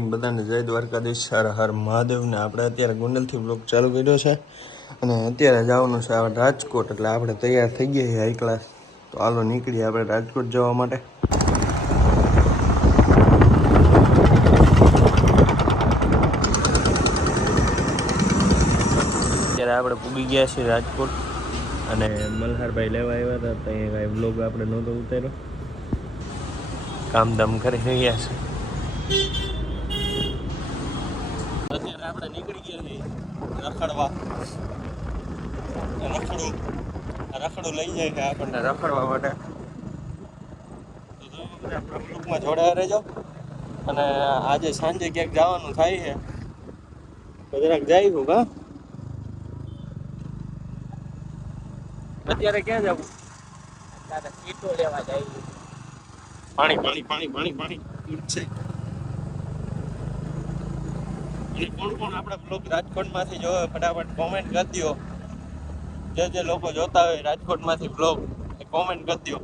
બધાને જય દ્વારકાધીશ. હર હર મહાદેવને આપણે અત્યારે ગોંડલથી બ્લોક ચાલુ કર્યો છે. અને અત્યારે જવાનું છે રાજકોટ, એટલે આપણે તૈયાર થઈ ગયા હાઈ ક્લાસ તો હાલો નીકળીએ આપણે રાજકોટ જવા માટે. અત્યારે આપણે પૂગી ગયા છીએ રાજકોટ. અને મલ્હારભાઈ લેવા આવ્યા હતા, તો એ કાંઈ બ્લોગ આપણે નહોતો ઉતાર્યો. કામ દામ કરી રહ્યા છે અત્યારે આપણે નીકળી ગયા છીએ રખડવા. રખડું. રખડું લઈ જાય છે આપણને રખડવા માટે. તો બધા ગ્રુપમાં જોડાયા રહેજો. અને આજે સાંજે ક્યાંક જવાનું થાય છે. તો જરાક જાય હું અત્યારે ક્યાં જવું? તારે કીટો લેવા જાય. પાણી પાણી પાણી પાણી પાણી. છે એ કોણ કોણ આપણા બ્લોગ રાજકોટમાંથી જોવે, ફટાફટ કોમેન્ટ કરી દો જે જે લોકો જોતા હોય રાજકોટમાંથી બ્લોગ એ કોમેન્ટ કરી દો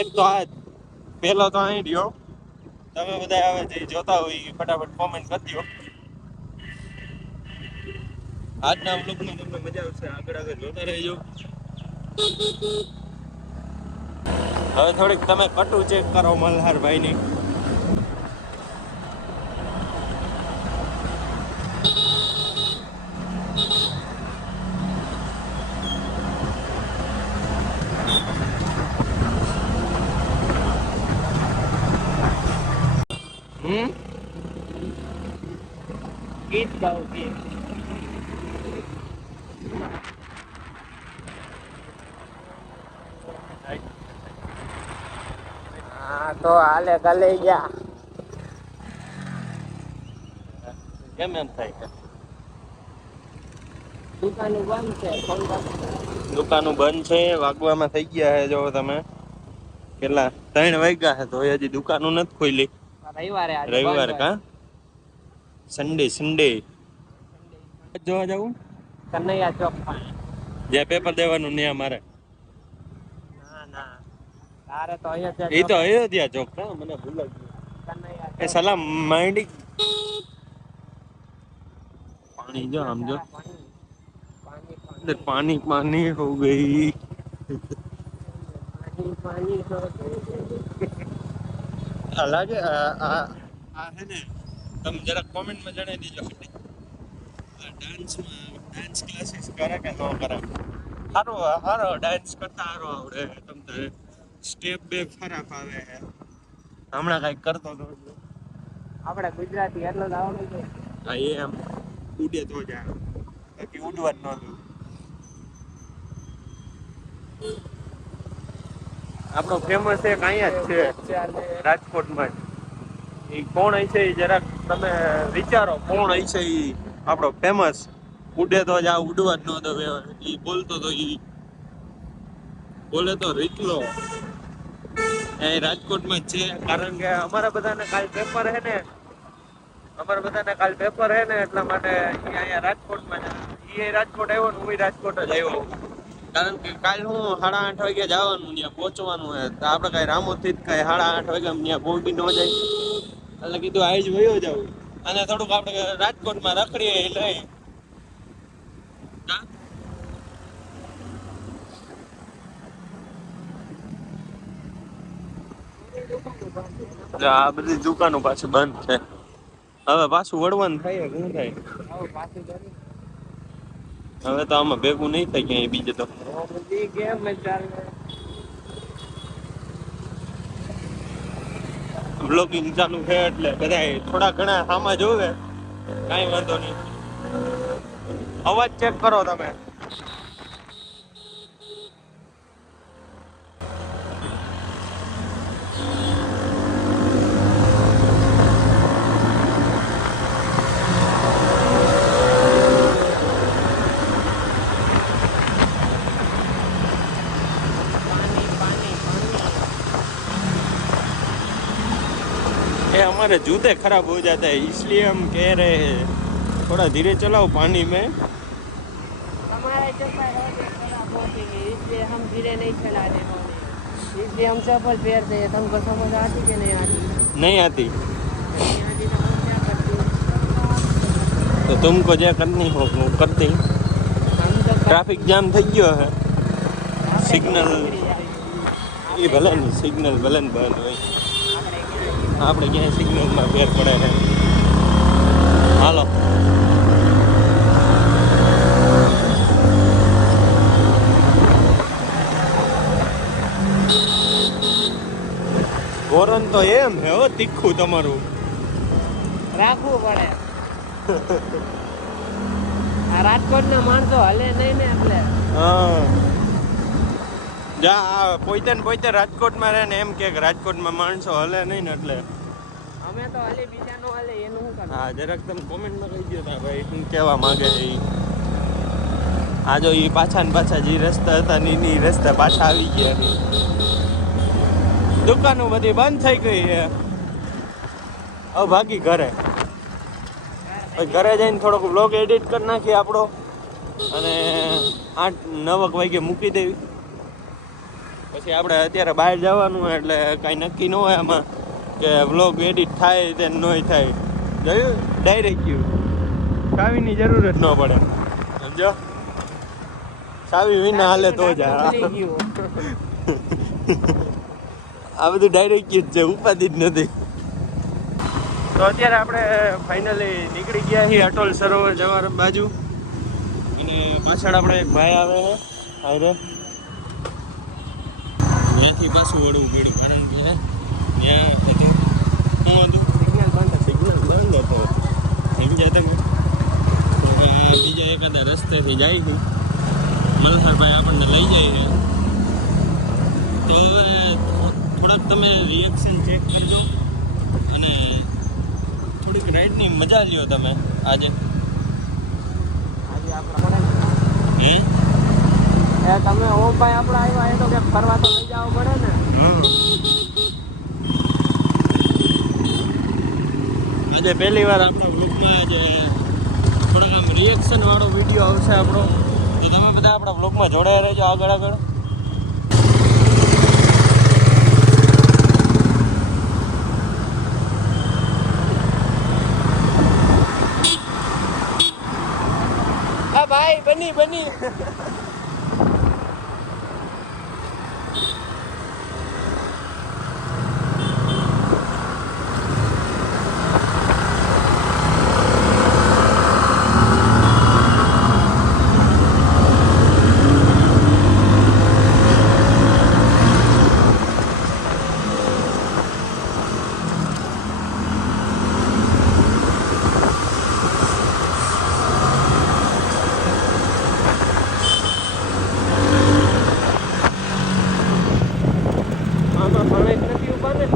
એક તો આ પહેલો તો અહીં રહ્યો. તમે બધા આવે જે જોતા હોય એ ફટાફટ કોમેન્ટ કરી દો આજના બ્લોગમાં તમને મજા આવશે. આગળ આગળ જોતા રહેજો. હવે થોડીક તમે કટુ ચેક કરો, મલ્હારભાઈની હમ ગીત ગાવ ગીત હા હાલે ગયા કેમ એમ થાય? કે દુકાનું બંધ છે દુકાનો બંધ છે વાગવામાં થઈ ગયા છે જો તમે. કેટલા? ત્રણ વાગ્યા છે તો હજી દુકાનું નથી ખોલી રવિવારે રવિવારે કા? સન્ડે સન્ડે જોવા જવું. કનૈયા ચોક જ્યાં પેપર દેવાનું ને અમારે તારે તો અહીંયા એ તો અયોધ્યા ચોક હા મને ભૂલાઈ ગયું એ સલામ માંડી. પાણી જો આમ જો. પાણી પાણી હો ગઈ. આ આ હે ને તમે જરાક કોમેન્ટમાં જણાવી દેજો ડાન્સમાં ડાન્સ ક્લાસીસ કરે કે ન કરે? સારો સારો ડાન્સ કરતા સારો આવડે તમ તારે. સ્ટેપ બે ખરાબ આવે છે. હમણાં કાંઈક કરતો તો આપણે ગુજરાતી એટલો જ આવડે છે. હા એ એમ. ઉડે તો જા બાકી ઉડવા જ ન આપણો ફેમસ એક અહીંયા જ છે રાજકોટમાં એ કોણ હશે એ જરાક તમે વિચારો કોણ હશે એ આપણો ફેમસ ઉડે તો જા ઉડવા જ નહોતો એ બોલતો તો એ બોલે તો રીતલો. એ રાજકોટમાં જ છે. કારણ કે અમારા બધાને કાલ પેપર હે ને. અમારા બધાને કાલ પેપર હે ને, એટલા માટે અહીંયા રાજકોટમાં એ રાજકોટ આવ્યો ને હું રાજકોટ જ આવ્યો. કારણ કે કાલ હું સાડા આઠ વાગે જવાનું, ત્યાં પહોંચવાનું હે. તો આપણે કાંઈ રામોથી જ કાંઈ સાડા આઠ વાગે ત્યાં પહોંચી ન જાય. એટલે કીધું આજ વયો જાવ અને થોડુંક આપણે રાજકોટમાં રખડીએ એટલે કા? જો આ બધી દુકાનો પાછી બંધ છે. હવે પાછું વળવાનું થાય શું થાય? હવે તો આમાં ભેગું નહીં થાય ક્યાંય બીજે તો. બ્લોગિંગ ચાલુ છે એટલે બધા થોડા ઘણા સામા જોવે. કઈ વાંધો નહીં. અવાજ ચેક કરો તમે. हमारे जूते खराब हो जाते हैं इसलिए हम कह रहे हैं थोड़ा धीरे चलाओ पानी में हमारे चप्पल रोड खराब होती है इसलिए हम धीरे नहीं चलाने वाले इसलिए हम चप्पल पहनते हैं तुमको समझ आती कि नहीं आती नहीं आती नहीं आती तो तो तुमको जो करनी हो वो करती આમ તો ટ્રાફિક જામ થઈ ગયો હે સિગ્નલ આપણે એ ભલે ને સિગ્નલ ભલે ને બંધ હોય ક્યાં આપણે ક્યાંય સિગ્નલમાં ફેર પડે છે. હાલો. ગોરન તો એમ હે હો તીખું તમારું. રાખવું પડે. આ રાજકોટના માણસો હલે નહીં ને એટલે. હા. જા આ પોઈતે ને પોઈતે રાજકોટમાં રહે ને એમ કે રાજકોટમાં માણસો હલે નહીં ને એટલે. અમે તો હલે બીજા નો હલે એનું શું કરવું હા જરાક તમે કોમેન્ટમાં કહી દો તા ભાઈ શું કહેવા માંગે છે એ આ જો એ પાછા ને પાછા જે રસ્તા હતા ને એની રસ્તા પાછા આવી ગયા દુકાનો બધી બંધ થઈ ગઈ છે. હવે ભાગી ઘરે. ઘરે જઈને થોડોક બ્લોગ એડિટ કરી નાખીએ આપણો. અને આઠ નવક વાગે મૂકી દેવી. પછી આપણે અત્યારે બહાર જવાનું હોય એટલે કાંઈ નક્કી ન હોય આમાં કે વ્લોગ એડિટ થાય તે ન થાય. જોયું? ડાયરેક્ટ ગયું સાવીની જરૂર જ ન પડે. સમજો? સાવી વિના હાલે તો જ ગયું. આ બધું ડાયરેક્ટ જ છે ઉપાધિ જ નથી. તો અત્યારે આપણે ફાઇનલી નીકળી ગયા છીએ અટોલ સરોવર જવા બાજુ. અને પાછળ આપણે એક ભાઈ આવે છે. હારે ત્યાંથી પાછું વળવું પડ્યું કારણ કે ત્યાં શું હતું. સિગ્નલ બંધ સિગ્નલ બંધ હતો. સમજ્યા તમે? બીજા એકાદા રસ્તેથી જાય છે. મલ્હારભાઈ આપણને લઈ જાય છે. તો હવે થોડાક તમે રિએક્શન ચેક કરજો. અને થોડીક રાઈડની મજા લ્યો તમે આજે. આજે આપણે હે? એ તમે ઓ ભાઈ આપણે આવ્યા એ તો ફરવા તો લઈ જવું પડે ને. આજે પહેલી વાર આપણા બ્લોગમાં આજે થોડાક આમ રિએક્શન વાળો વીડિયો આવશે આપણો. તો તમે બધા આપણા બ્લોગમાં જોડાયા રહેજો આગળ આગળ. ભાઈ, બની બની આમાં પાણી જ નથી ઊભા ને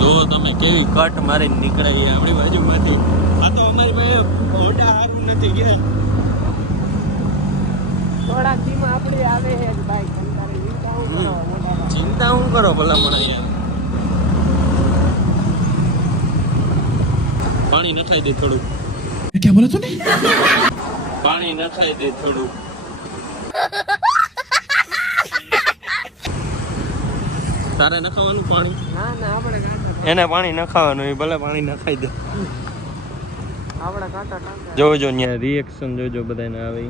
જો તમે કેવી કટ મારીને નીકળે છે આપણી બાજુમાંથી આ તો અમારી પાસે મોટા હારું નથી કે થોડાક દીમાં આપણી આવે છે જ ભાઈ કંટાળી ચિંતા હું કરો મોટા ભાઈ. ચિંતા હું કરો ભલા મને યાર પાણી નખાઈ દે થોડું क्या बोला तूने પાણી નખાઈ દે થોડું તારે નખાવાનું પાણી ના ના આપણે કાંટા એને પાણી નખાવાનું એ ભલે પાણી નખાઈ દે. આપણે કાંટા જોજો ત્યાં રિએક્શન જોજો બધાને આવે.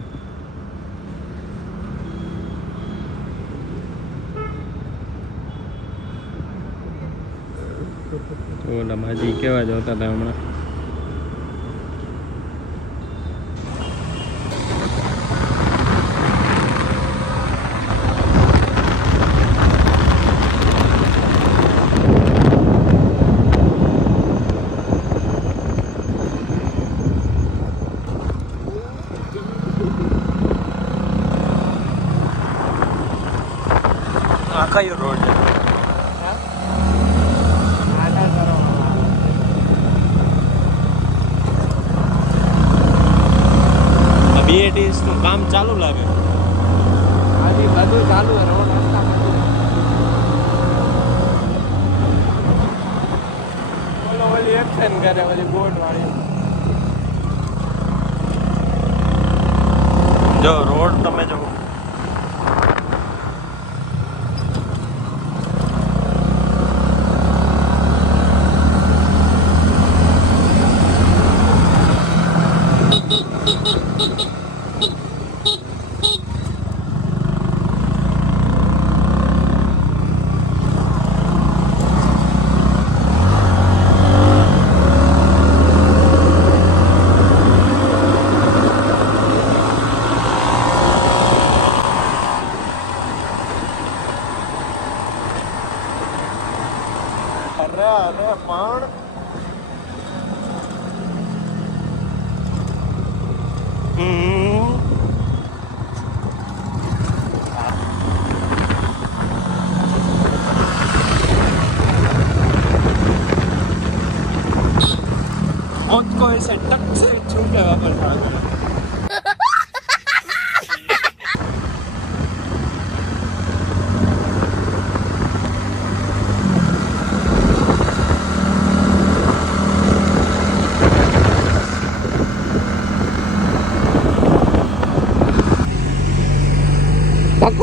ઓલા માજી કેવા જોતા હતા હમણાં આ કયો રોડ છે આડા કરો એમ્યુનિટીઝનું કામ ચાલુ લાગે. આજે બધું ચાલુ છે રોડ રસ્તા ઓલો ઓલી એક્શન કરે ઓલી બોટ વાળી. જો રોડ તમે જો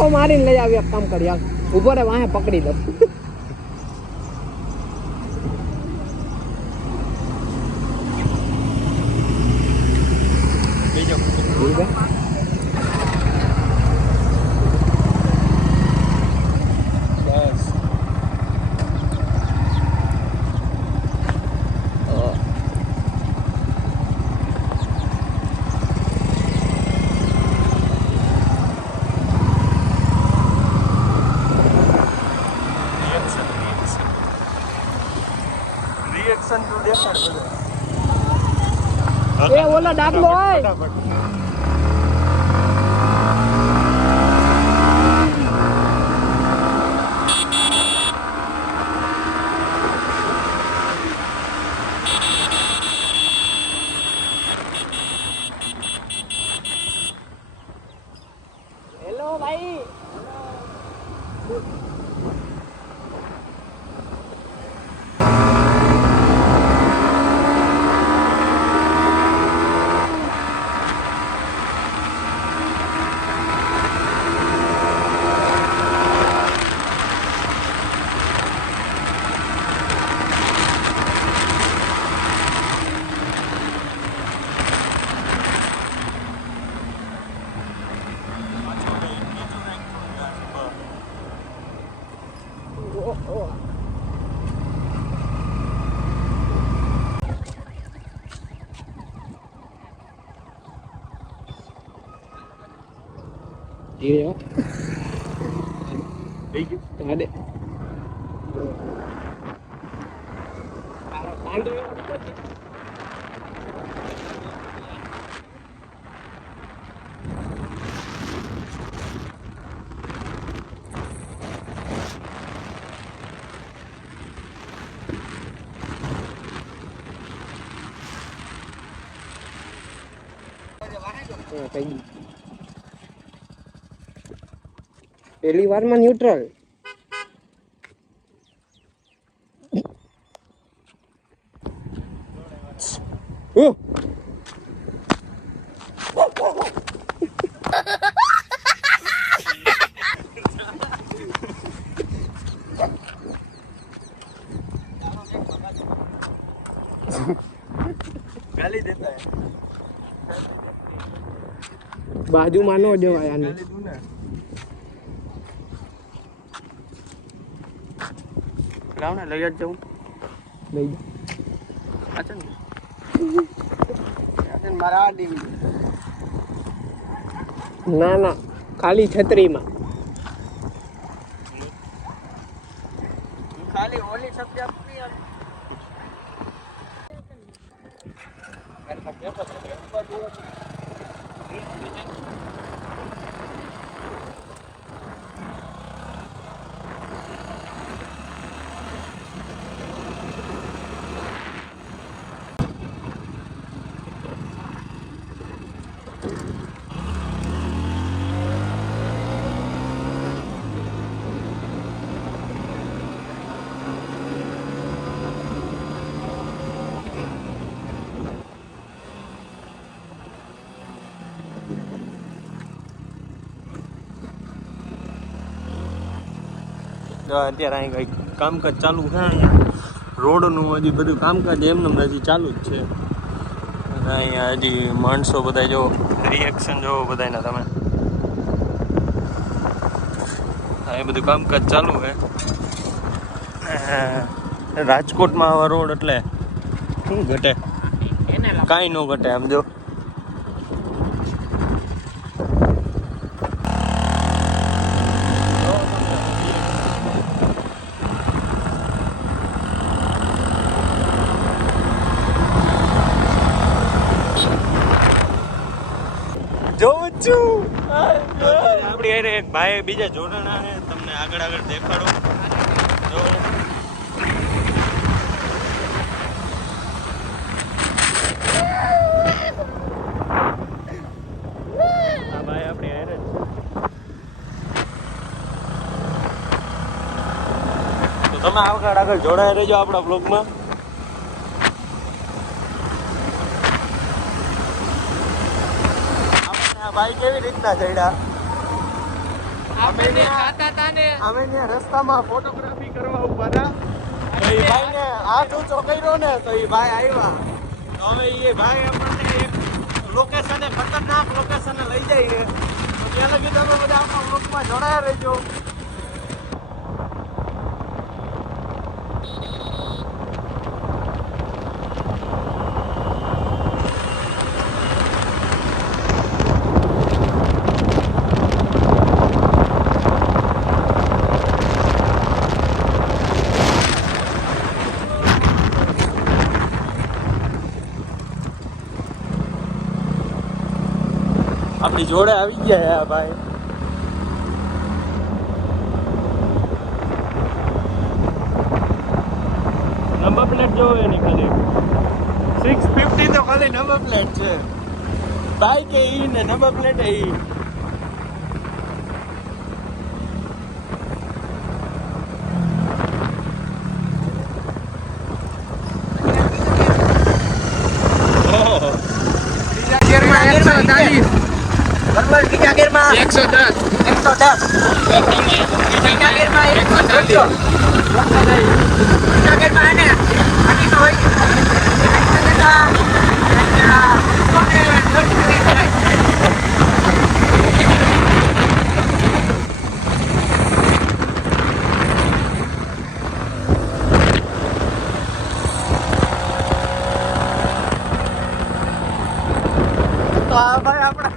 મારીને લઈ આવી કામ કરી હાલ. ઊભો રે વાહે પકડી દો બીજો બસ રિએક્શન રિએક્શન રિએક્શન તો દેખાડ બધા એ ઓલો ડાકલો હોય ફટાફટ હેલો ભાઈ ધીરે હો. થઈ ગયું પહેલી વારમાં ન્યુટ્રલ ઓહ! ગાલી દેતા હે બાજુમાં નો જવાય આને લાવ ને લઈ જ જાઉં. લઈ આ છે ને? આ છે ને મારા જા. ના ના ખાલી છત્રીમાં. જો અત્યારે અહીં કંઈક કામકાજ ચાલુ છે રોડનું હજી બધું કામકાજ એમને હજી ચાલુ જ છે. અને અહીંયા હજી માણસો બધા જો રિએક્શન જોવો બધાના તમે. એ બધું કામકાજ ચાલુ છે. રાજકોટમાં આવા રોડ એટલે શું ઘટે? કાંઈ ન ઘટે આમ જો જોઉં જ છું હારે એક ભાઈ બીજા જોડાણા છે. તમને આગળ આગળ દેખાડો. જો. તમે આગળ આગળ જોડાયા રહેજો આપણા બ્લોગમાં ભાઈ કેવી રીતના ચડ્યા? આપણે ખાતા હતા ને. અમે ત્યાં રસ્તામાં ફોટોગ્રાફી કરવા ઊભા હતા. તો એ ભાઈને હાથ ઊંચો કર્યો ને તો એ ભાઈ આવ્યા. તો અમે એ ભાઈ આપણને એક લોકેશને ખતરનાક લોકેશને લઈ જઈએ તો ત્યાં કીધું તમે બધા આપણા ગ્રુપમાં જોડાયા રહેજો. આપણી જોડે આવી ગયા આ ભાઈ. નંબર પ્લેટ જોવે એની ખાલી. સિક્સ ફિફ્ટી તો ખાલી નંબર પ્લેટ છે. બાઈક એ ને નંબર પ્લેટ એ ઈ ઓહો. બીજા ગેરમાં એકસો ચાલીસ બીજા ગેરમાં એકસો દસ. એકસો દસ. ગેરમાં એકસો બીજા ગેરમાં એને અઢીસો હોય તો આ ભાઈ આપણા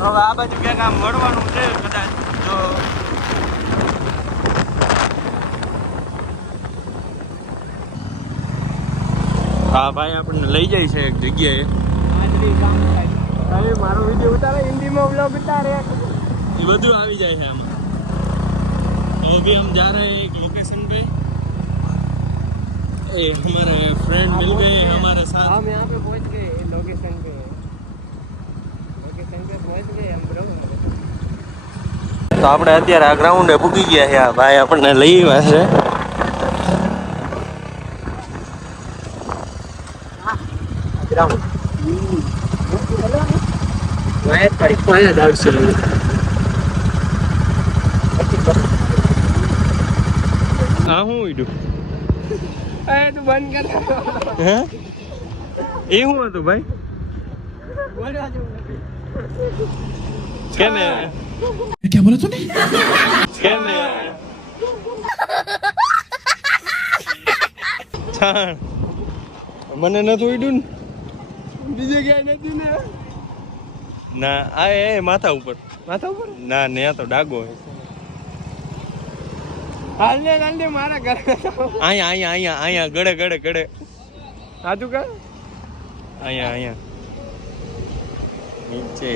હવે આ બાજુ ક્યાંક આમ વળવાનું છે કદાચ જો હા ભાઈ આપણને લઈ જાય છે એક જગ્યાએ હાજરી કામ થાય હવે મારો વિડીયો ઉતારે હિન્દીમાં બ્લોગ ઉતારે એ બધું આવી જાય છે આમાં तो अभी हम जा रहे हैं एक लोकेशन पे ए, हमारे फ्रेंड मिल गए हमारे साथ हम यहाँ पे पहुँच गए लोकेशन पे लोकेशन पे पहुँच गए हम लोग તો આપણે અત્યારે આ ગ્રાઉન્ડે પૂકી ગયા છે આ ભાઈ આપણને લઈ આવ્યા છે આ શું ઉડ્યું એ તું બંધ કર હે એ શું હતું ભાઈ કેને क्या बोला तूने કેને છાણ મને નથી ઉડ્યું ને બીજે ક્યાંય નથી ને? ના આ એ માથા ઉપર. માથા ઉપર? ના ને આ તો ડાગો હે હાલને હાલને મારા ઘરે. અહીંયા અહીંયા અહીંયા અહીંયા ગળે ગળે ગળે. સાચું કર અહીંયા અહીંયા. નીચે.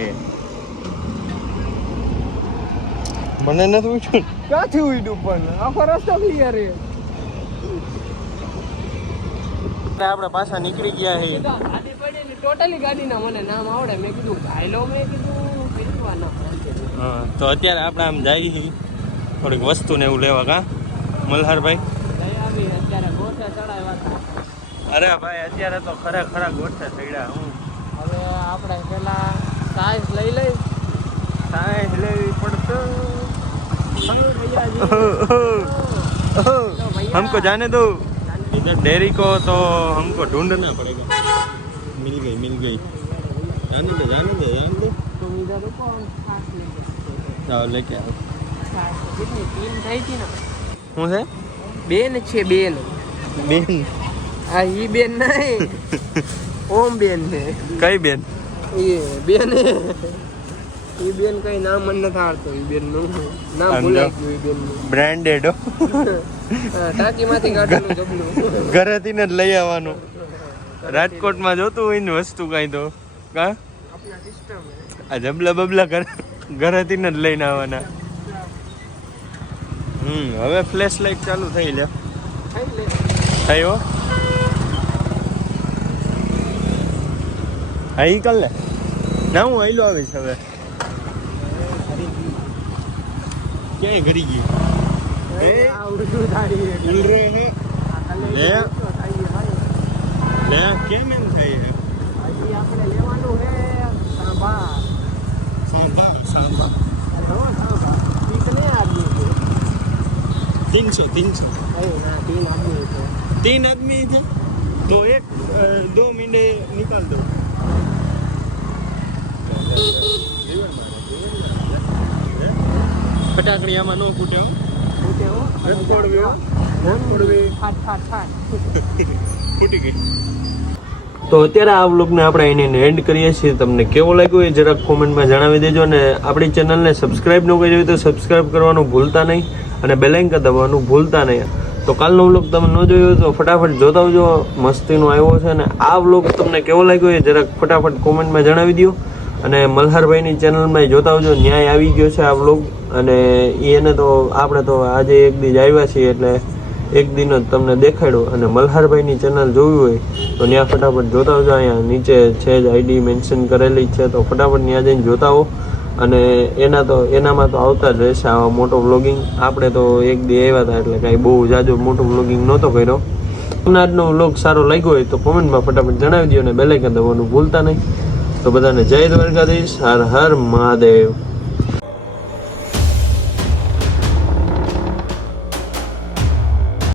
મને નથી ઉઠ્યું. ક્યાંથી ઉઠ્યું પણ? આખો રસ્તો ક્લિયર છે એટલે આપણે પાછા નીકળી ગયા છે ગાડી પડી ને ટોટલી ગાડીના મને નામ આવડે મેં કીધું ભાઈલો મેં કીધું કીધું ના હા તો અત્યારે આપણે આમ જઈએ છીએ થોડીક વસ્તુ ને એવું લેવા કા મલ્હારભાઈ લઈ આવી અત્યારે ગોઠે ચડાવ્યા હતા અરે ભાઈ અત્યારે તો ખરેખર ગોઠે ચડ્યા હું આપણે પેલા સાઈઝ લઈ લઈ સાઈઝ લેવી પડશે ભૈયાજી हमको जाने दो इधर डेयरी को तो हमको ढूंढना पड़ेगा मिल गई मिल गई जाने दो जाने दो जाने दो तुम इधर रुको हम खास लेंगे जाओ लेके आओ ખાસ કેટલી ટીમ થઈ હતી ને શું છે બેન છે બેન બેન આ ઈ બેન નહીં ઓમ બેન છે કઈ બેન એ બેન એ બેન કઈ નામ મને નથી આવડતું ઈ બેનનું નામ. ભૂલાઈ ગયું બેનનું બ્રાન્ડેડ ટાંકી માંથી કાઢેલું જબલું. ઘરેથી ને જ લઈ આવવાનું. રાજકોટમાં જોતું હોય ને વસ્તુ કાંઈ તો. કા? આ જબલા બબલા ઘર ઘરેથી ને જ લઈને આવવાના. હમ હવે ફ્લેશ લાઇટ ચાલુ થઈ લે. થઈ લે. થઈ હો. હા ઈ કર લે. ના હું આઈલો આવીશ હવે. ક્યાંય ઘરી ગઈ એ, આ ઉર્દુ થાળી છે. મિલ રહે હે આ ખાલી લે. ઉર્દુ થાળી છે. લે કેમ એમ થાય હે હજી આપણે લેવાનું છે સાંભા સાંભા સાંભા આ જો સાંભા પીક નહીં આપી છે તીનસો તીનસો એ ના ટીમ આપી છે तीन आदमी थे तो एक अ, दो महीने निकाल दो ફાટ ફૂટી ગઈ. તો અત્યારે આ વ્લોગને આપણે એને એન્ડ કરીએ છીએ. તમને કેવો લાગ્યો એ જરાક કોમેન્ટમાં જણાવી દેજો અને આપણી ચેનલને સબસ્ક્રાઈબ ન કરી હોય તો સબસ્ક્રાઈબ કરવાનું ભૂલતા નહીં અને બેલેન્ક દબાવવાનું ભૂલતા નહીં. તો કાલનો વ્લોગ તમે ન જોયો તો ફટાફટ જોતા આવજો. મસ્તીનો આવ્યો છે અને આ વ્લોગ તમને કેવો લાગ્યો એ જરાક ફટાફટ કોમેન્ટમાં જણાવી દો અને મલ્હારભાઈની ચેનલમાં જોતા આવજો ન્યાય આવી ગયો છે આ બ્લોગ અને એને તો, આપણે તો આજે એક દી જ આવ્યા છીએ, એટલે એક દિન જ તમને દેખાડ્યો. અને મલ્હારભાઈની ચેનલ જોવી હોય, તો ત્યાં ફટાફટ જોતા આવજો અહીંયા નીચે છે જ આઈડી મેન્શન કરેલી છે, તો ફટાફટ ત્યાં જઈને જોતા આવો અને એના તો, એનામાં તો આવતા જ રહેશે આવા મોટો વ્લોગિંગ. આપણે તો એક દી આવ્યા હતા, એટલે કાંઈ બહુ જાજો મોટો વ્લોગિંગ નહોતો કર્યો. તમને આજનો વ્લોગ સારો લાગ્યો હોય, તો કોમેન્ટમાં ફટાફટ જણાવી દો અને બેલાઇકન દબાવવાનું ભૂલતા નહીં. તો બધાને જય દ્વારકાધીશ. હર હર મહાદેવ.